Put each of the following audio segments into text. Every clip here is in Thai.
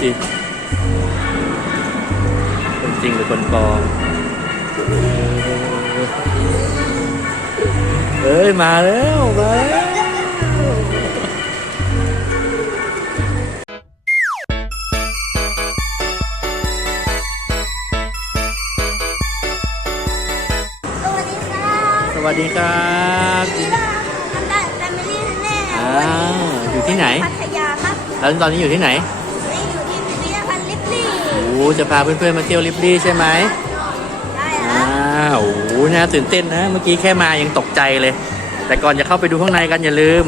สิคนจริงหรือคนปลอมเอ้ย มาแล้วมาแล้วสวัสดีค่ะสวัสดีครับที่เราทำการแฟมิลี่แน่อ่าอยู่ที่ไหน พัทยาครับแล้วตอนนี้อยู่ที่ไหน จะพาเพื่อนๆมาเที่ยวลิบลี่ใช่ไหมได้อ้แล้วาวโอ้น่าตื่นเต้นนะ เมื่อกี้แค่มายังตกใจเลย แต่ก่อนจะเข้าไปดูข้างในกันอย่าลืม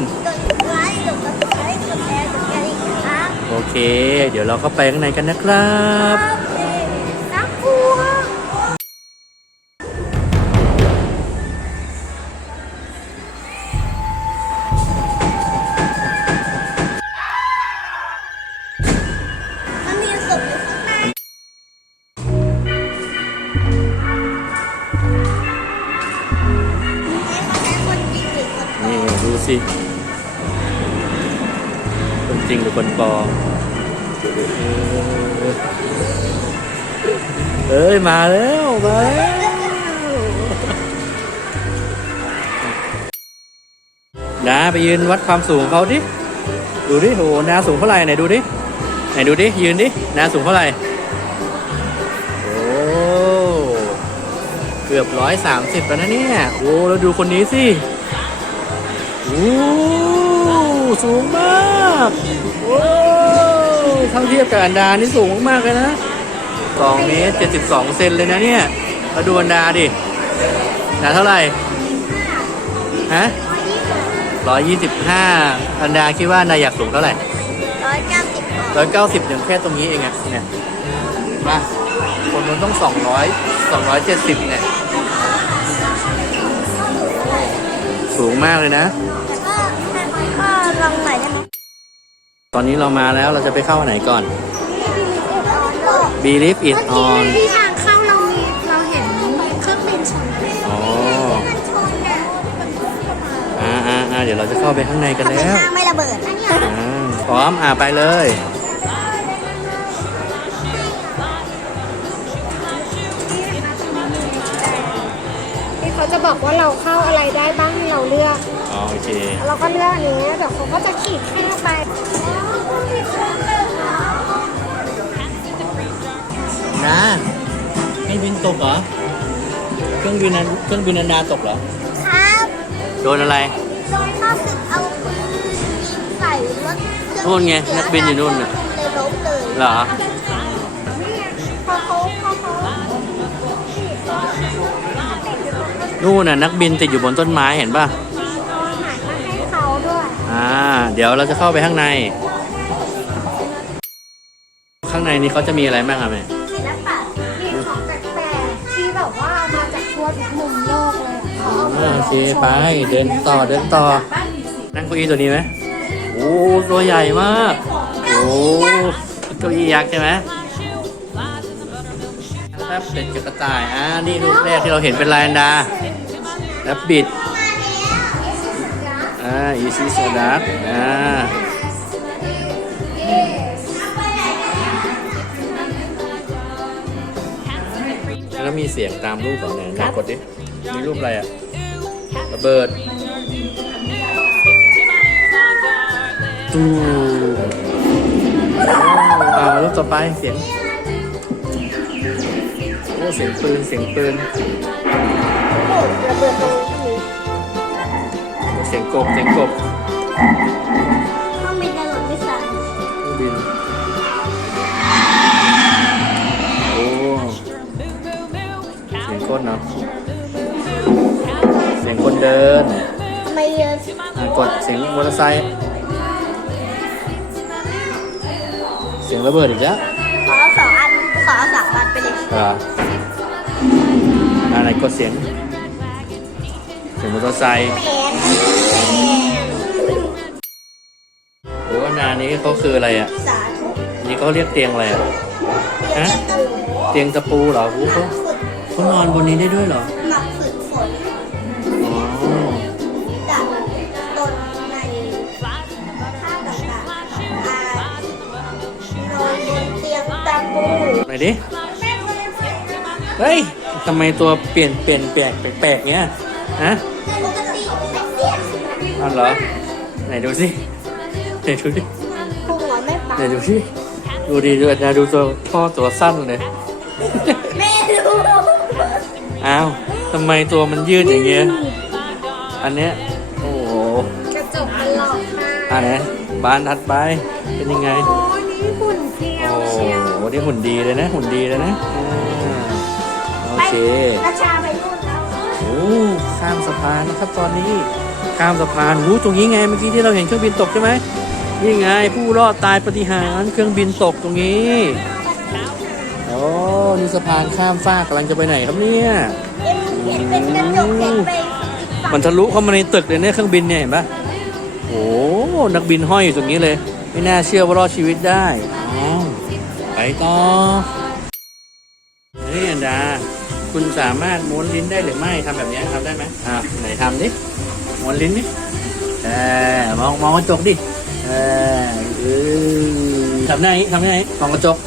กดไลค์กดซับสไครต์กดแชร์กดกระดิ่งนะครับโอเค เดี๋ยวเราเข้าไปข้างในกันนะครับ เอ้ย มาแล้วมาแล้วนาไปยืนวัดความสูงของเขาดิ ดูดิโหนาสูงเท่าไหร่ไหนดูดิ ไหนดูดิ ยืนดินาสูงเท่าไหร่ โอ้เกือบร้อยสามสิบแล้วนะเนี่ย โอ้แล้วดูคนนี้สิโอ้สูงมาก โอ้ เท่าเทียบกับอันดานี่สูงมากๆเลยนะ2เมตร72 เซนเลยนะเนี่ยมาดูอันดาดิอันดาเท่าไหร่ฮะ125 อันดาคิดว่าอันดาอยากสูงเท่าไหร่ร้อยเก้าสิบก่อน190อย่างแค่ตรงนี้เองอะเนี่ยมาคนนู้นต้อง200 270เนี่ยสูงมากเลยนะก็ก็ลองหน่อยได้ไหม ตอนนี้เรามาแล้วเราจะไปเข้าไหนก่อน Believe it เมื่อ on กี้ที่ทางเข้าเรามีเราเห็นเครื่องบินชนอ๋อมันชนเนี่ยอ่าอ่าอ่าเดี๋ยวเราจะเข้าไปข้างในกันทำไมแล้วหน้าไม่ระเบิดอันนี้อ่าพร้อมอ่าไปเลยที่เขาจะบอกว่าเราเข้าอะไรได้บ้างให้เราเลือก อ๋อโอเค เราก็เลือกอันนี้เดี๋ยวเขาก็จะขีดแค่ไปนะเครื่องบินตกเหรอ เครื่องบินนั้นเครื่องบินนันดาตกเหรอ ครับโดนอะไร โดยข้าศึกเอาปืนยิงใส่รถเครื่องนู่นไงนักบินอยู่นู่นน่ะ เลยล้มเลยเหรอ พอเขาพอเขานู่นน่ะนักบินติดอยู่บนต้นไม้เห็นป่ะ อ่า เดี๋ยวเราจะเข้าไปข้างใน ข้างในนี้เขาจะมีอะไรบ้างอะแม่ศิลปะมีของแปลกๆที่แบบว่ามาจากทั่วทุกมุมโลกเลยอะเขาเอาอ่ามาโอเคไป เดินต่อเดินต่อ นั่งเก้าอี้ตัวนี้ไหมโอ้ตัวใหญ่มาก โอ้เก้าอี้ยักษ์ใช่ไหมแรบเป็ดกับกระต่ายอ่านี่รูปแรกที่เราเห็นเป็นลายอันดาแรบบิด อ่าอีซีโซดักอ่าแล้วมีเสียงตามรูปเหรอเนี่ยไหนกดดิ มีรูปอะไรอะ ระเบิดตู้อ่ารูปต่อไปเสียงโอ้เสียงปืน เสียงปืนระเบิดตรงนี้เสียงกบเสียงกบห้องบินในหลวงพิศาเครื่องบินโอ้เสียงคนเนาะเสียงคนเดินทำไมเรืออะกดเสียงมอเตอร์ไซค์เสียงระเบิดอีกแล้วขอเอาสองอัน ขอเอาสามอันไปเลยอ่าอ่าไหนกดเสียงเสียงมอเตอร์ไซค์แผน โอ้อันนานี้เขาคืออะไรอะ สาธุนี่เขาเรียกเตียงอะไรอะ ฮะ เตียงตะปูเหรอโอ้โหเขาเขานอนบนนี้ได้ด้วยเหรอหมักฝึกฝนอ๋อจากตนในท่าต่างๆอ่านอนบนหน่อยดิ เฮ้ย ทำไมตัวเปลี่ยนเปลี่ยนแปลกแปลกๆเงี้ย ฮะ อ้าวเหรอ ไหนดูสิไหนดูสิหัวไม่ปังไหนดูสิดูดีดูนะดูตัวพ่อตัวสั้นเลยไม่รู้อ้าวทำไมตัวมันยืดอย่างเงี้ย อันเนี้ย โอ้โหกระจกมันหลอกค่ะอันไหนบานถัดไป เป็นยังไง โอ้ยนี่หุ่นเจียโอ้วโหเชียวนี่หุ่นดีเลยนะ หุ่นดีเลยนะอ่าโอเคกระชาไปนู่นแล้วโอ้ข้ามสะพานนะครับตอนนี้ ข้ามสะพานหูตรงนี้ไงเมื่อกี้ที่เราเห็นเครื่องบินตกใช่ไหมนี่ไง ผู้รอดตายปฏิหารเครื่องบินตกตรงนี้โอ้นี่สะพานข้ามฟากกำลังจะไปไหนครับเนี่ยมันทะลุเข้ามาในตึกเลยเนี่ยเครื่องบินเนี่ยเห็นปะโอ้นักบินห้อยอยู่ตรงนี้เลย ไม่น่าเชื่อว่ารอดชีวิตได้ไปต่อนี่อันดาคุณสามารถม้วนลิ้นได้หรือไม่ทำแบบนี้ทำได้ไหมอ่าไหนทำดิ ม้วนลิ้นดิเออมองมองกระจกดิเออเออทำได้ทำได้มองกระจก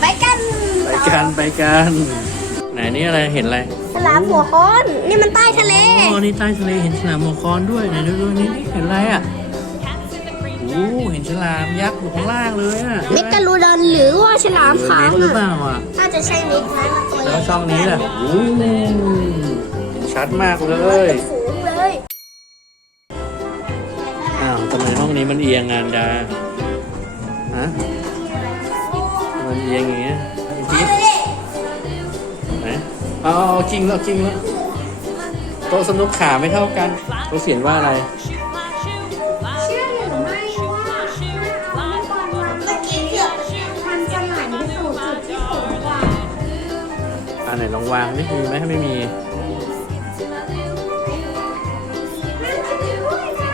ไปกัน ไปกันไปกันไหนนี่อะไรเห็นอะไรสลามหัวค้อน นี่มันใต้ทะเล อ๋อ นี่ใต้ทะเลเห็นฉลามหัวคอนด้วยไหนดูดูนี่เห็นอะไรอะโอ้ เห็นฉลามยักษ์อยู่ข้างล่างเลยอะเมกะลูดอนหรือว่าฉลามเออขาวเม็ดหรือเปล่าอะน่าจะใช่เม็กนะมันตัวแล้วช่องนี้ล่ะโอ้เห็นชัดมากเลยสูงเลยอ้าวทำไมห้องนี้มันเอียงงานดาฮะมันเอียงอย่างเงี้ยจิ๊บไหนเอาเอาจริงแล้วจริงแล้วโต๊ะสนุกขาไม่เท่ากันเขาเขียนว่าอะไร วางดิมีไหมถ้าไม่มีนั่นก็ด้วยนะ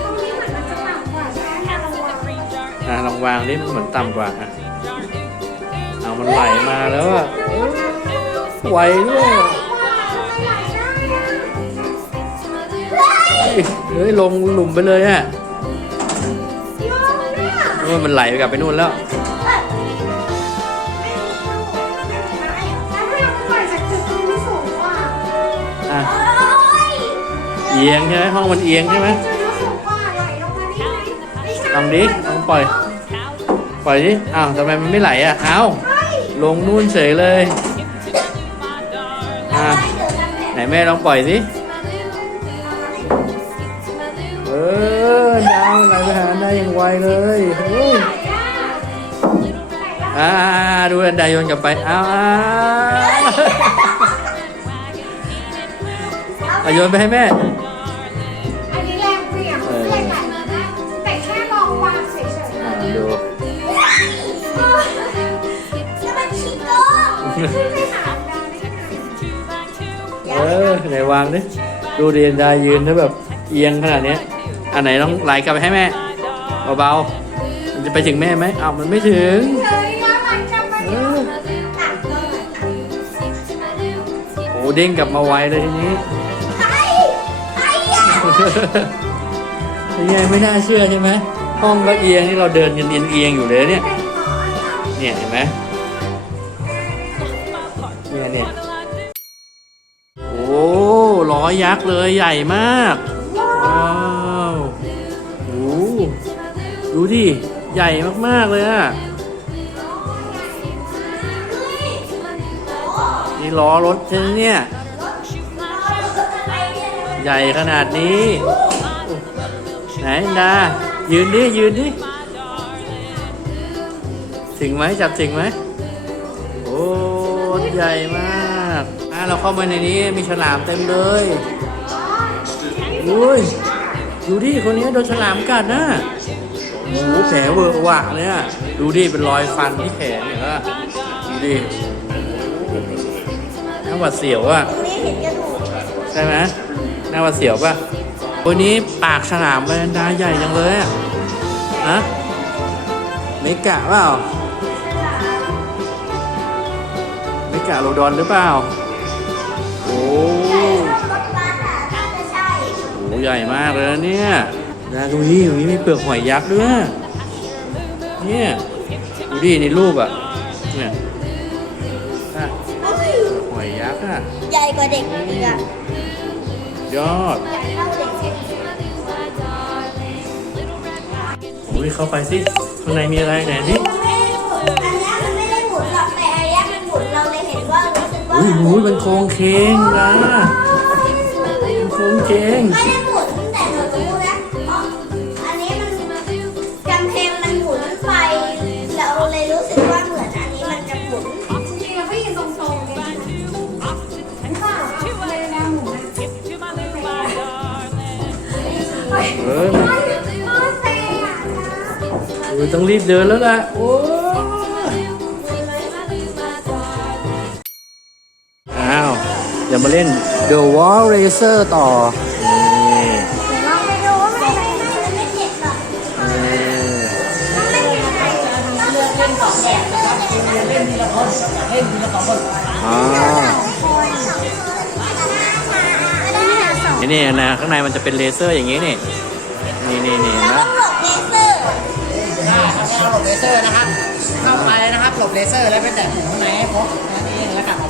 ตรงนี้เหมือนมันจะต่ำกว่าใช่ไหมระวังอะลองวางดิมันเหมือนต่ำกว่าอะเอามันไหลมาแล้วอะไหวด้วยเฮ้ยเฮ้ยลงหลุมไปเลยอะโอ้ยมันไหลไปกลับไปนู่นแล้ว อียงใช่ไหมห้องมันเอียงใช่ไหมลองดิลองปล่อย ปล่อยดิอ้าวทำไมมันไม่ไหลอะเอ้าลงนู่นเฉยเลยอะไหนแม่ลองปล่อยสิเออดาวไหลไปหาได้อย่างไวเลยเฮ้ยอ่าดูอันใดโยนกลับไปอ้าวอ้าวอะโยนไปให้แม่ ออไหนวางดิดูเรียนได้ยืนถ้าแบบเอียงขนาดเนี้ยอันไหนต้องไหลกลับไปให้แม่เบาๆมันจะไปถึงแม่ไหมอ้าวมันไม่ถึงโอ้เด้งกลับมาไวเลยทีนี้ไอ้ยาเป็นไงไม่น่าเชื่อใช่ไหมห้องก็เอียงที่เราเดินกันเอียงอยู่เลยเนี่ย เนี่ยเห็นไหม ยักษ์เลยใหญ่มาก ว้าวโอ้ดูดิ ใหญ่มาก ๆ เลยอะนี่ล้อรถใช่ไหมเนี่ย ใหญ่ขนาดนี้ ไหนดายืนดิ ยืนดิ ถึงไหมจับถึงไหม โอ้ ใหญ่มาก อะเราเข้ามาในนี้มีฉลามเต็มเลยอุ้ยดูดิคนนี้โดนฉลามกัดนะโอ้โหแผลเวอะหวะเลยอะดูดิเป็นรอยฟันที่แขนเนี่ยก็ดูดิน่าหวาดเสียวอะนี้เห็นกระดูกใช่ไหมน่าหวาดเสียวป่ะวันนี้ปากฉลามแวนดาใหญ่จังเลยอะฮะเมกะเปล่าเมกะโรดอนหรือเปล่า โอ้รถบัสอะใหญ่มากเลยนะเนี่ยนะดูนี่ตรงนี้มีเปลือกหอยยักษ์ด้วย เนี่ยดูดิในรูปอะ เนี่ยอะหอยยักษ์อะ ใหญ่กว่าเด็กอีกอะยอดใหญ่เท่าเด็กโอ้ยเข้าไปสิข้างในมีอะไรไหนดิ อุ้ยหูยมันโครงเคงนะมันโครงเคงไม่ได้หมุนแต่หนูรู้นะเพราะอันนี้มันกำแพงมันหมุนไปเราเลยรู้สึกว่าเหมือนอันนี้มันจะหมุนจริงๆเราไม่ยืนตรงๆเลยนะไม่เปล่าเลยนะหมูนะเอออุ้ยต้องรีบเดินแล้วล่ะโอ้ย เล่น The Wall Racer ต่อนี่ลองไปดูว่ามันมันไม่เจ็บหรอกเออมันไม่มีอะไรเลือกเล่นสองแบบนะครับเล่นทีละคนเล่นทีละสองคนอ๋อไม่นี่นะข้างในมันจะเป็นเลเซอร์อย่างนี้นี่นี่นี่นี่นะต้องหลบเลเซอร์เราหลบเลเซอร์นะครับเข้าไปนะครับหลบเลเซอร์แล้วไปแตะถุงข้างในให้ครบแค่นั้นเองแล้วกลับ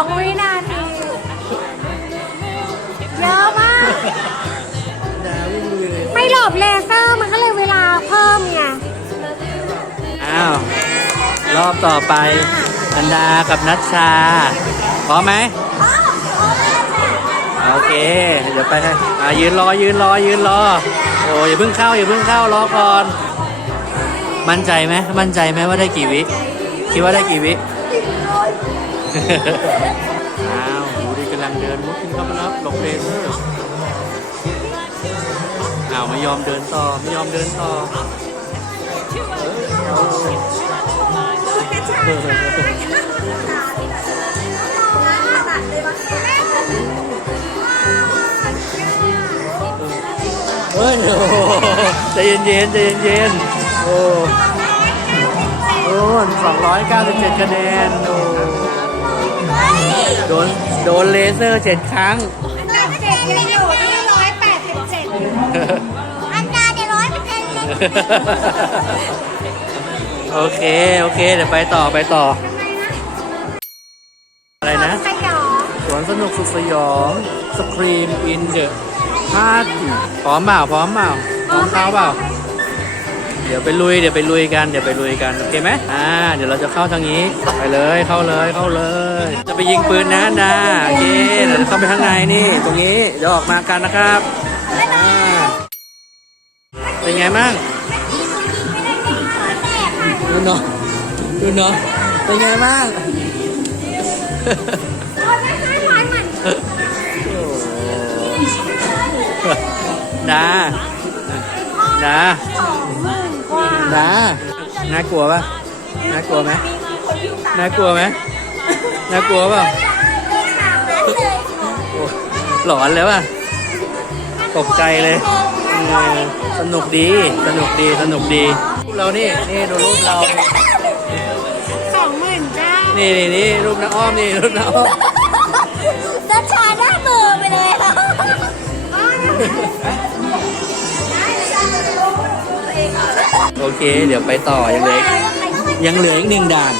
382วินาทีเยอะมากไม่หลบเลเซอร์มันก็เลยเวลาเพิ่มไงอ้าว รอบต่อไป อันดากับนัชชา พร้อมไหม โอเค เดี๋ยวไปให้อ่ายืนรอ ยืนรอ ยืนรอ โอ้อย่าเพิ่งเข้า อย่าเพิ่งเข้า รอก่อน มั่นใจไหม มั่นใจไหมว่าได้กี่วิ คิดว่าได้กี่วิ อ้าวดูดิกำลังเดินมุดขึ้นเข้ามาแล้วหลบเลเซอร์อ้าวไม่ยอมเดินต่อไม่ยอมเดินต่อเฮ้ยโอ้ใจเย็นๆใจเย็นๆโอ้โอ้สองร้อยเก้าสิบเจ็ดคะแนนโอ้ โดนโดนเลเซอร์เจ็ดครั้งเจ็ดยังอยู่ที่ร้อยแปดสิบเจ็ดอันดาจะร้อยเปอร์เซ็นต์เลยโอเค โอเค เดี๋ยวไปต่อไปต่อ อะไรนะ สยองสวนสนุกสุดสยองสครีมอินเดอะพาร์ตี้พร้อมเปล่าพร้อมเปล่าพร้อมเข้าเปล่าเดี๋ยวไปลุยเดี๋ยวไปลุยกันเดี๋ยวไปลุยกันโอเคไหมอ่าเดี๋ยวเราจะเข้าทางนี้ไปเลยเข้าเลยเข้าเลย จะไปยิงปืนนะนะโอเคเดี๋ยวจะเข้าไปข้างในนี่ ตรงนี้เดี๋ยวออกมากันนะครับอ่าเป็นไงมั่งดูเนาะดูเนาะเป็นไงมั่งดาดาสองหมื่นก ว่าดาน่ากลัวปะน่ากลัวไหมน่ากลัวไหมน่ากลัวเปล่าโอ้หลอนเลยป่ะตกใจเลยเออสนุกดี สนุกดี สนุกดีรูปเรานี่ นี่ดูรูปเรา สองหมื่นเจ้า นี่นี่นี่รูปน้าอ้อมนี่รูปน้าอ้อมนัชชาหน้าเบลอไปเลยค่ะ เค เดี๋ยวไปต่อยังเหลือยังเหลืออีกหนึ่งด่าน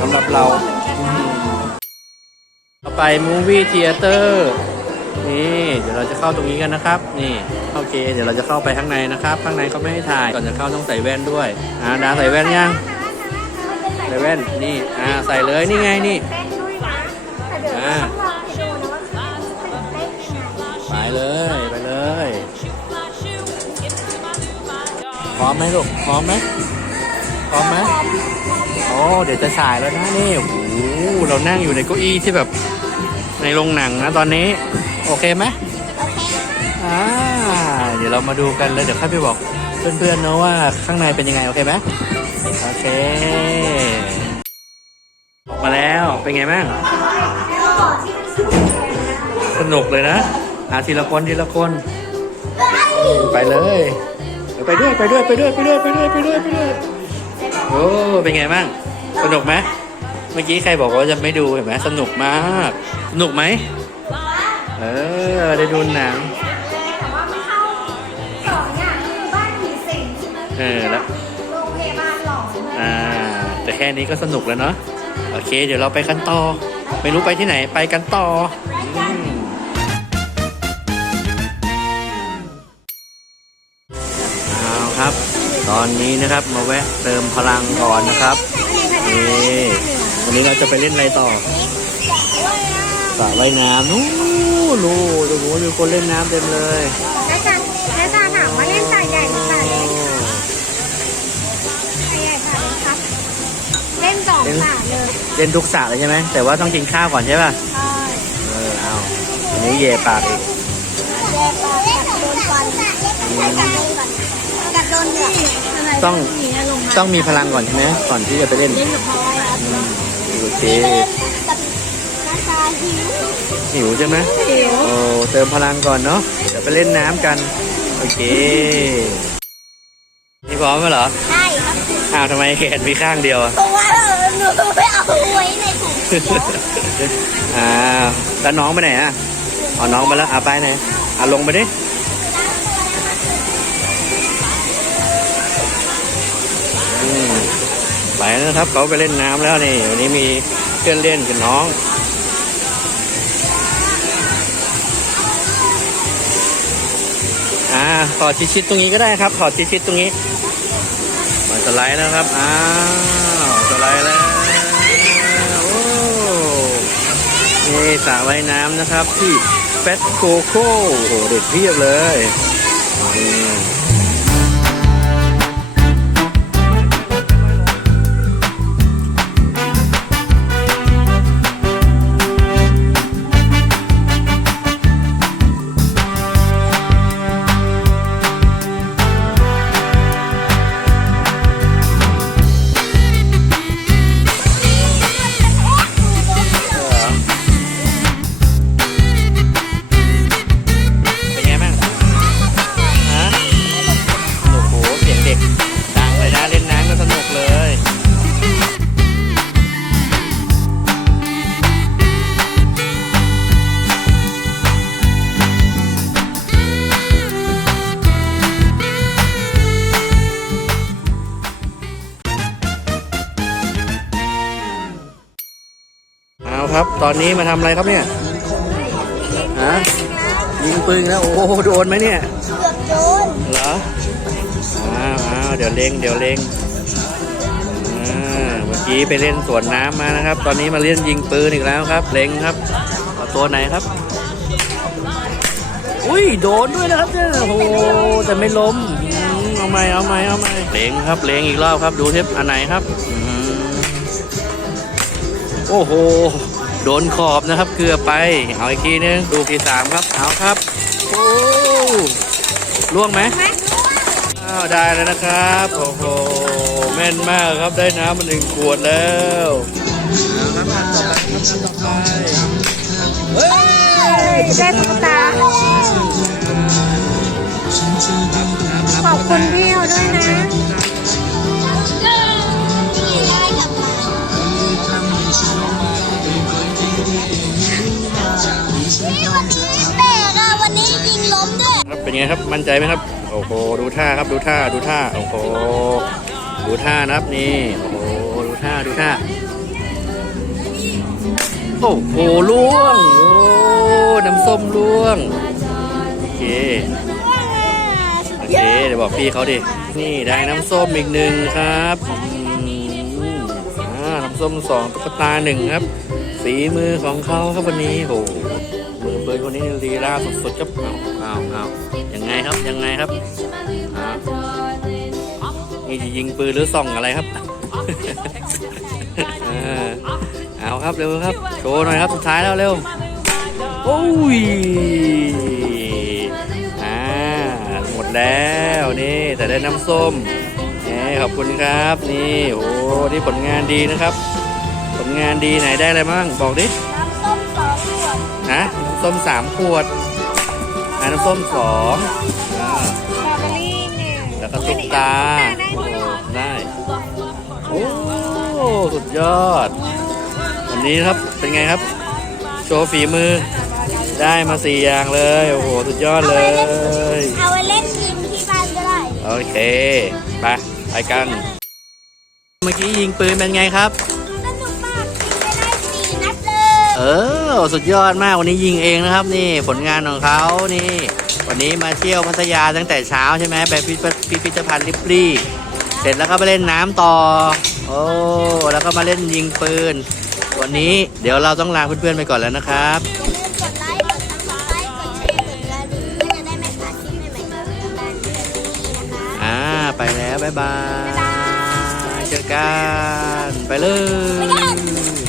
สำหรับเรา ต่อไป Movie Theater นี่เดี๋ยวเราจะเข้าตรงนี้กันนะครับ นี่โอเค เดี๋ยวเราจะเข้าไปข้างในนะครับ ข้างในเขาไม่ให้ถ่ายก่อนจะเข้าต้องใส่แว่นด้วยอ่าดาใส่แว่นยังใส่แว่นนี่อ่าใส่เลยนี่ไงนี่ ร้อมไหมลูกพร้อมไหมพร้อมไหมพโอ้เดี๋ยวจะฉายแล้วนะนี่โอ้โหเรานั่งอยู่ในเก้าอี้ที่แบบในโรงหนังนะตอนนี้ โอเคไหมโอเคอ่าเดี๋ยวเรามาดูกันเลยเดี๋ยวค่อยไปบอกเพื่อนๆเนาะว่าข้างในเป็นยังไงโอเคไหมโอเคออกมาแล้วเป็นไงบ้างสนุกเลยนะอ่าทีละคนทีละคน ไปเลย ไปด้วยไปด้วยไปด้วยไปด้วยไปด้วยไปด้วยไปด้วยโอ้เป็นไงบ้างสนุกไหมเมื่อกี้ใครบอกว่าจะไม่ดูเห็นไหมสนุกมากสนุกไหมเออได้ดูหนังแต่ว่าไม่เข้าสออย่างก็คือบ้านผีสิงเออแล้วโรงพยาบาลหลอนอ่าแต่แค่นี้ก็สนุกแล้วเนาะโอเค เดี๋ยวเราไปกันต่อ ไม่รู้ไปที่ไหนไปกันต่อ อืมเอาครับ ตอนนี้นะครับมาแวะเติมพลังก่อนนะครับนี่วันนี้เราจะไปเล่นอะไรต่อสระว่ายน้ำนู้นดูดูโหดูคนเล่นน้ำเต็มเลยแล้วจะแล้วจะถามว่าเล่นสายใหญ่หรือสายเล็กสายใหญ่สายเล็กครับเล่นสองสายเลย เล่นทุกสระเลยใช่ไหมแต่ว่าต้องกินข้าวก่อนใช่ป่ะใช่เออเอาอันนี้เย่ปากอีกเล่นโดนก่อนกัดโดนก่อน ต้องต้องมีพลังก่อนใช่ไหมก่อนที่จะไปเล่นเล่นกับพ่อโอเคกับน้ำตาหิวหิวใช่ไหมหิวโอ้เติมพลังก่อนเนาะเดี๋ยวไปเล่นน้ำกัน โอเคนี่พร้อมไหมเหรอใช่ครับอ้าวทำไมแขนมีข้างเดียวอะเพราะว่าหนูไม่เอาไว้ในถุงเขียวอ้าวแล้วน้องไปไหนอะเอาน้องไปแล้วเอาไปไหนเอาลงไปดิ แล้วนะครับ เขาไปเล่นน้ำแล้วนี่วันนี้มีเพื่อนเล่นกับน้องอ่าขอชิดๆตรงนี้ก็ได้ครับขอชิดๆตรงนี้มาสไลด์แล้วครับอ้าวสไลด์แล้วโอ้นี่สระว่ายน้ำนะครับที่แฟตโกโก้โอ้โหเด็กเพียบเลยอืม อาครับตอนนี้มาทำอะไรครับเนี่ยฮะยิงปืนแล้วโอ้โหโดนไหมเนี่ยเกือบโดนเหรออ้าวอ้าวเดี๋ยวเล็งเดี๋ยวเล็งอ่าเมื่อกี้ไปเล่นสวนน้ำมานะครับ ตอนนี้มาเล่นยิงปืนอีกแล้วครับ เล็งครับเอาตัวไหนครับ อุ้ยโดนด้วยนะครับเนี่ยโอ้โหแต่ไม่ล้มอืมเอาไหมเอาไหมเอาไหมเล็งครับเล็งอีกรอบครับดูเทปอันไหนครับอืมโอ้โห โดนขอบนะครับเกือบไป เอาอีกทีนึงดูทีสามครับ เอาครับ โอ้ล่วงไหมอ้าวได้แล้วนะครับ โอ้โห แม่นมากครับได้น้ำมาหนึ่งขวดแล้วเอาครับอันต่อไปครับอันต่อไปเฮ้ยได้ตุ๊กตาขอบคุณพี่เขาด้วยนะ เป็นไงครับมั่นใจไหมครับ โอ้โหดูท่าครับดูท่าดูท่าโอ้โหดูท่านะครับนี่โอ้โหดูท่าดูท่าโอ้โหล่วงโอ้น้ำส้มล่วงโอเคโอเคเดี๋ยวบอกพี่เขาดินี่ได้น้ำส้มอีกหนึ่งครับอืมอ่าน้ำส้มสองตุ๊กตาหนึ่งครับ สีมือของเขาครับวันนี้โอ้ มือปืนคนนี้ลีลาสุดๆครับเอาเอาเอายังไงครับยังไงครับอ่านี่จะยิงปืนหรือส่องอะไรครับครับเร็วครับโชว์หน่อยครับสุดท้ายแล้วเร็วโอ้ยอ่าหมดแล้วนี่แต่ได้น้ำส้มนี่ขอบคุณครับนี่โอ้นี่ผลงานดีนะครับ ผลงานดีไหนได้อะไรบ้างบอกดิน้ำส้มสองขวดนะน้ำ ส้มสามขวดอ่าน้ำส้มสองอ่าสตรอเบอรี่หนึ่งแล้วก็ตุ๊กตาโอ้ได้โอ้สุดยอด วันนี้ครับเป็นไงครับ โชว์ฝีมือ ได้มาสี่อย่างเลย โอ้โห สุดยอดเลย เอาไว้เล่นยิงที่บ้านก็ได้ โอเค ไป ไปกัน เมื่อกี้ยิงปืนเป็นไงครับ เออ สุดยอดมากวันนี้ยิงเองนะครับ นี่ผลงานของเขานี่ วันนี้มาเที่ยวพัทยาตั้งแต่เช้าใช่ไหมไปพิพิธพิพิธภัณฑ์ลิปลี่เสร็จแล้วก็ไปเล่นน้ำต่อ โอ้แล้วก็มาเล่นยิงปืน วันนี้เดี๋ยวเราต้องลาเพื่อนๆไปก่อนแล้วนะครับกดไลค์กดซับสไครต์กดแชร์กดกระดิ่งเพื่อจะได้ไม่พลาดคลิปใหม่ๆของการเรียนรู้นะคะอ่าไปแล้วบ๊ายบายเจอกันไปเลย